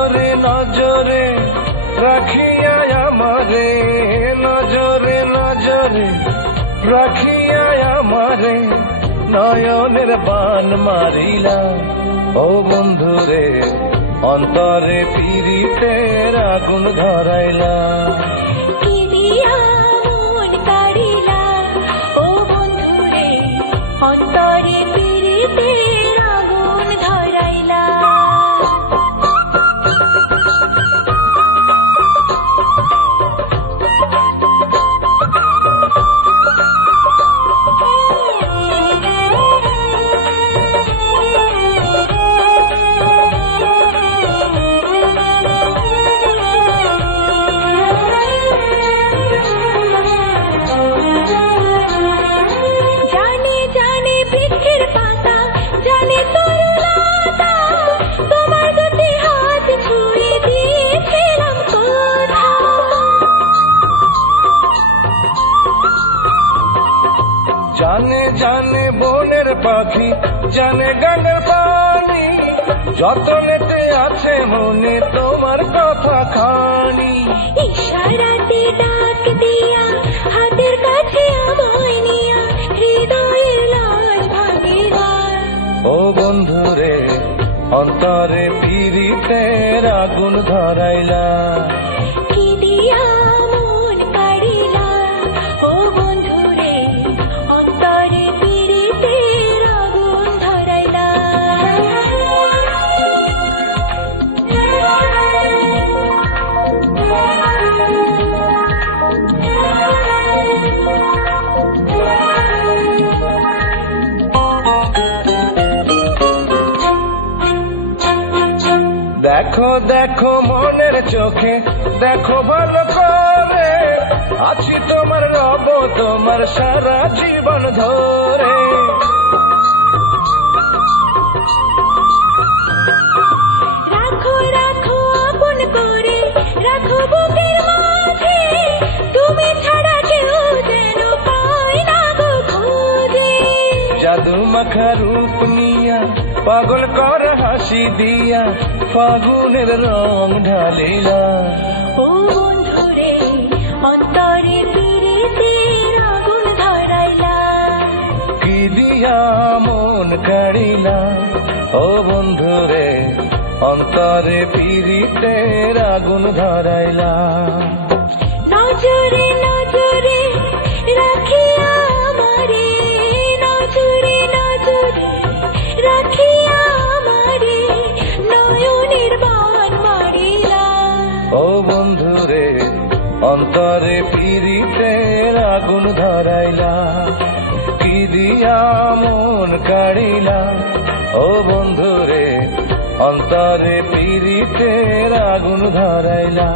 নজরে নজরে রাখিয়া আমারে, নজরে নজরে রাখিয়া আমারে নয়নের বান মারিলা। ও বন্ধুরে অন্তরে পীড়িতের আগুন ধরাইলা। কি দিয়া মন কাড়িলা ও বন্ধুরে অন্তরে পীড়িতের আগুন ধরাইলা। জানে জানে বনের পাখি জানে গানের পানি, যতনেতে আছে মনে তোমার কথা খানি। ইশারাতে ডাক দিয়া হাতের কাছে আমায় নিয়া হৃদয়ের লাল ভাঙিলা। ও বন্ধুরে অন্তরে পীড়িতের আগুন ধরাইলা। কি দিয়া মন কাড়িলা ও বন্ধুরে অন্তরে পীড়িতের আগুন ধরাইলা। দেখো দেখো মনের চোখে দেখো ভালো করে, আছি তোমার রব তোমার সারা জীবন ধরে। রাখো রাখো আপন করে রাখো বুকের মাঝে, তুমি ছাড়া কেউ যেন পায় না গো খুঁজে। জাদু মাখা রূপ নিয়া পাগল কর হাসি দিয়া ফাগুনের রং ঢালিলা। ও বন্ধুরে অন্তরে পীড়িতের আগুন ধরাইলা। কি দিয়া মন কাড়িলা। ও বন্ধুরে অন্তরে পীড়িতের আগুন ধরাইলা। নজরে নজরে রাখিয়া আমারে, নজরে নজরে রাখিয়া আমারে নয়নের বান মারিলা। ও বন্ধুরে অন্তরে পীড়িতের আগুন ধরাইলা। কি দিয়া মন কাড়িলা। ও বন্ধুরে অন্তরে পীড়িতের আগুন ধরাইলা।